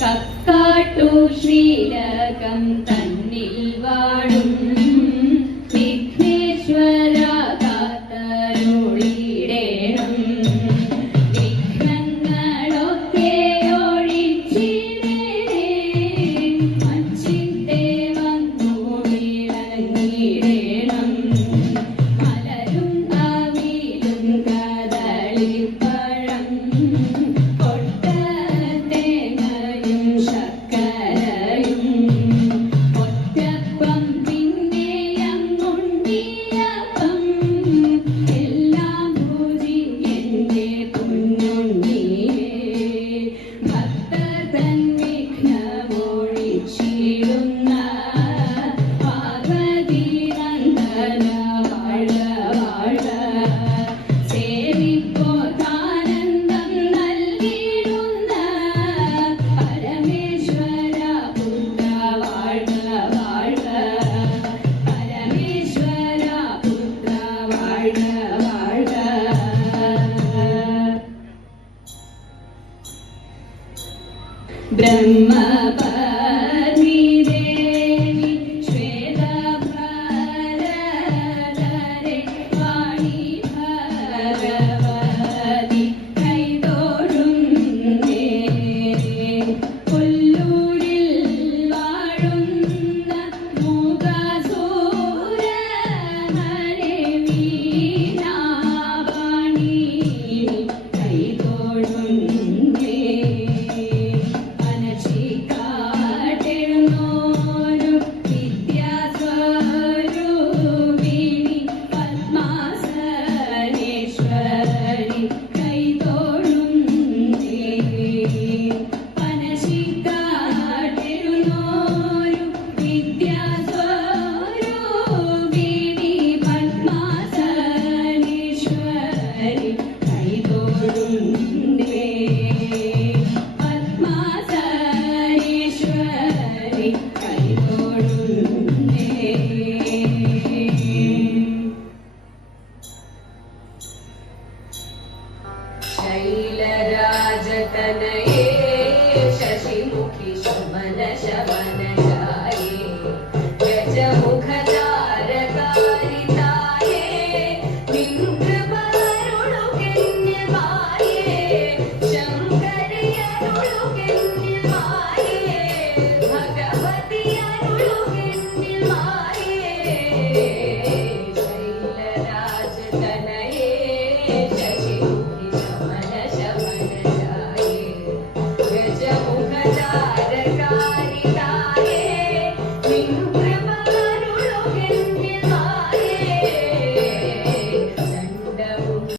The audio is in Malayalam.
കക്കാട്ടു ശ്രീലകം തന്നിൽ വാഴും വിഘ്നേശ്വര കാത്തരുളിടേണം. വിഘ്നങ്ങളൊക്കെ ഒഴിച്ചിടേ മച്ചിന്റെ വന്നു വിളങ്ങിടേണം. മലരും അവിലും കദളിപ്പഴം കൊട്ടത്തേങ്ങയും ശർക്കരയും ഒറ്റപ്പം പിന്നെയങ്ങുണ്ടിയപ്പം എല്ലാം ഭൂജി എന്റെ കുഞ്ഞുണ്ണിയേ. ഭക്തർ തൻ വിഘ്നമൊഴിച്ചിടുന്ന പാർവതി നന്ദന വാഴ വാഴ. സേവിപ്പോർക്കാനന്ദം നൽകിടുന്ന പരമേശ്വര പുത്ര വാഴ വാഴ. പരമേശ്വര പുത്ര വാഴ വാഴ. ബ്രഹ്മപത്നി ദേവി ശ്വേതഭരധരെ വാണി ഭഗവതി കൈതൊഴുന്നേ. കൊല്ലൂരിൽ വാഴുന്ന മൂകാസുരഹരെ വീണാപാണി കൈതൊഴുന്നേ. പനച്ചിക്കാട്ടെഴുന്നോരു വിദ്യാസ്വരൂപിണി പത്മാസനേശ്വരി കൈതൊഴുന്നേ. പനച്ചിക്കാട്ടെഴുന്നോരു വിദ്യാസ്വരൂപിണി പത്മാസനേശ്വരി കൈതൊഴുന്നേ. പത്മാസനേശ്വരി കൈതൊഴുന്നേ. ശൈലരാജതനയ